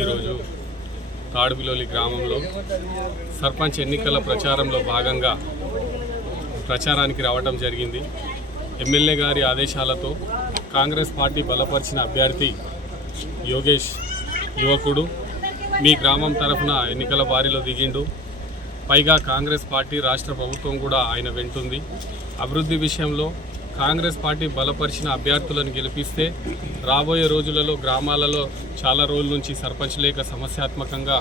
ఈరోజు తాడుబిలోలి గ్రామంలో సర్పంచ్ ఎన్నికల ప్రచారంలో భాగంగా ప్రచారానికి రావడం జరిగింది. ఎమ్మెల్యే గారి ఆదేశాలతో కాంగ్రెస్ పార్టీ బలపరిచిన అభ్యర్థి యోగేష్ యువకుడు మీ గ్రామం తరఫున ఎన్నికల బారిలో దిగిండు. పైగా కాంగ్రెస్ పార్టీ రాష్ట్ర ప్రభుత్వం కూడా ఆయన వెంటుంది. అభివృద్ధి విషయంలో కాంగ్రెస్ పార్టీ బలపరిచిన అభ్యర్థులను గెలిపిస్తే రాబోయే రోజులలో గ్రామాలలో చాలా రోజుల నుంచి సర్పంచ్ లేక సమస్యాత్మకంగా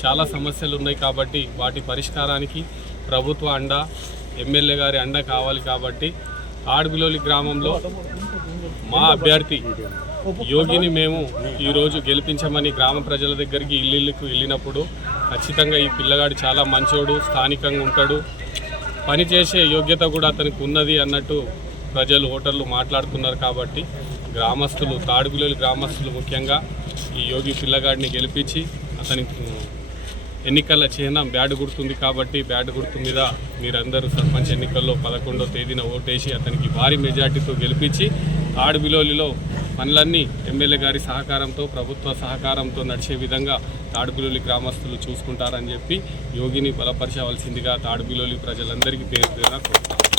చాలా సమస్యలు ఉన్నాయి. కాబట్టి వాటి పరిష్కారానికి ప్రభుత్వ అండ, ఎమ్మెల్యే గారి అండ కావాలి. కాబట్టి తాడుబిలోలి గ్రామంలో మా అభ్యర్థి యోగిని మేము ఈరోజు గెలిపించమని గ్రామ ప్రజల దగ్గరికి ఇల్లుకు వెళ్ళినప్పుడు ఖచ్చితంగా ఈ పిల్లగాడు చాలా మంచోడు, స్థానికంగా ఉంటాడు, పనిచేసే యోగ్యత కూడా అతనికి ఉన్నది అన్నట్టు ప్రజలు ఓటర్లు మాట్లాడుతున్నారు. కాబట్టి గ్రామస్తులు, తాడుబిలోలి గ్రామస్తులు ముఖ్యంగా ఈ యోగి పిల్లగాడిని గెలిపించి అతనికి ఎన్నికల చిహ్నం బ్యాడ్ గుర్తుంది. కాబట్టి బ్యాడ్ గుర్తు మీద మీరందరూ సర్పంచ్ ఎన్నికల్లో 11వ తేదీన ఓటేసి అతనికి భారీ మెజార్టీతో గెలిపించి తాడుబిలోలిలో పనులన్నీ ఎమ్మెల్యే గారి సహకారంతో, ప్రభుత్వ సహకారంతో నడిచే విధంగా తాడుబిలోలి గ్రామస్తులు చూసుకుంటారని చెప్పి యోగిని బలపరచవలసిందిగా తాడుబిలోలి ప్రజలందరికీ పేరు పేరున కోరుతారు.